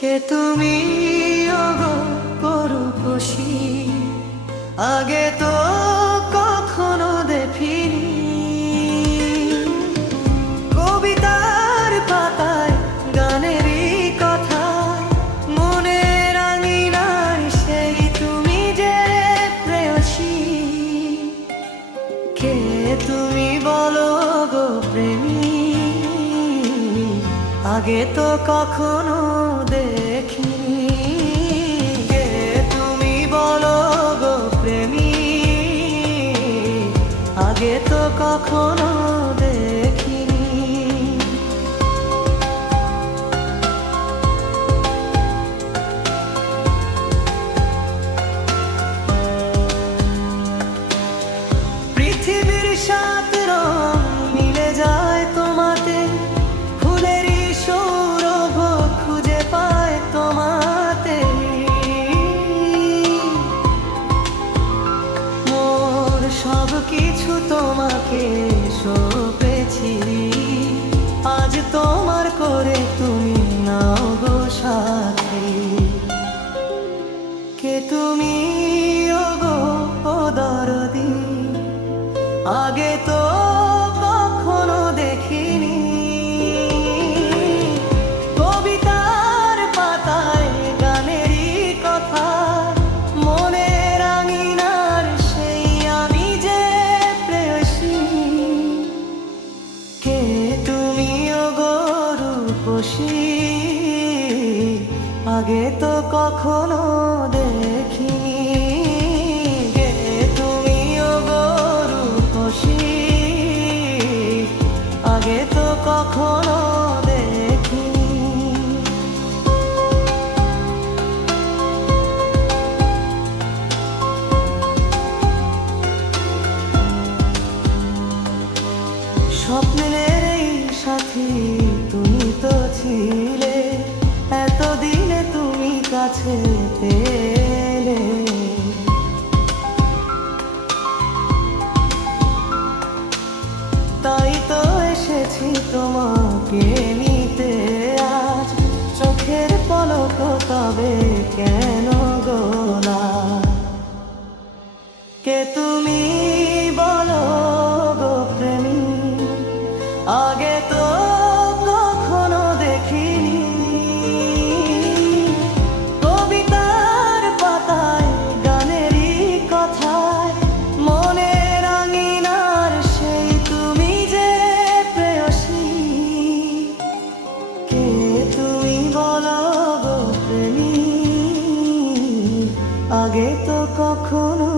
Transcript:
কে তুমি ওগো পরুপসী, আগে তো কখনো দেখিনি। কবিতার পাতায় গানেরই কথা, মনে রাঙিনার সেই তুমি যে প্রেয়সী। কে তুমি বলো গো প্রেমী, আগে তো কখনো দেখিনি। কে তুমি বলো গো প্রেমী, আগে তো কখনো দেখিনি। পৃথিবীর সাত রং মিলে যায় তোমাতে, ফুলেরই সৌরভ খুঁজে পায় তোমাতে। মোর সব কিছু তোমাকে সঁপেছি, আজ তোমার করে তুমি নাও গো সাথী। কে তুমি ওগো ও দরদি, আগে তো কখনো দেখিনি। কবিতার পাতায় গানেরই কথা, মনে রাঙিনার সেই আমি যে প্রেয়সী। কে তুমি ওগো রূপসী, আগে তো কখনো দেখিনি। কে তুমি ওগো রূপসী, আগে তো কখনো দেখিনি। স্বপ্নের এই সাথী তুমি তো ছিলে, এতদিনে তুমি কাছে পেলে। তাই তো এসেছি তোমাকে নিতে আজ, চোখের পলক তবে কেন গোলা। কে তুমি বলো গো প্রেমী, আগে তো কখনো দেখিনি। কবিতার পাতায় গানেরই কথায়, মনে রাঙিনার সেই তুমি যে প্রেয়সী। কে তুমি বলো গো প্রেমী, আগে তো কখনো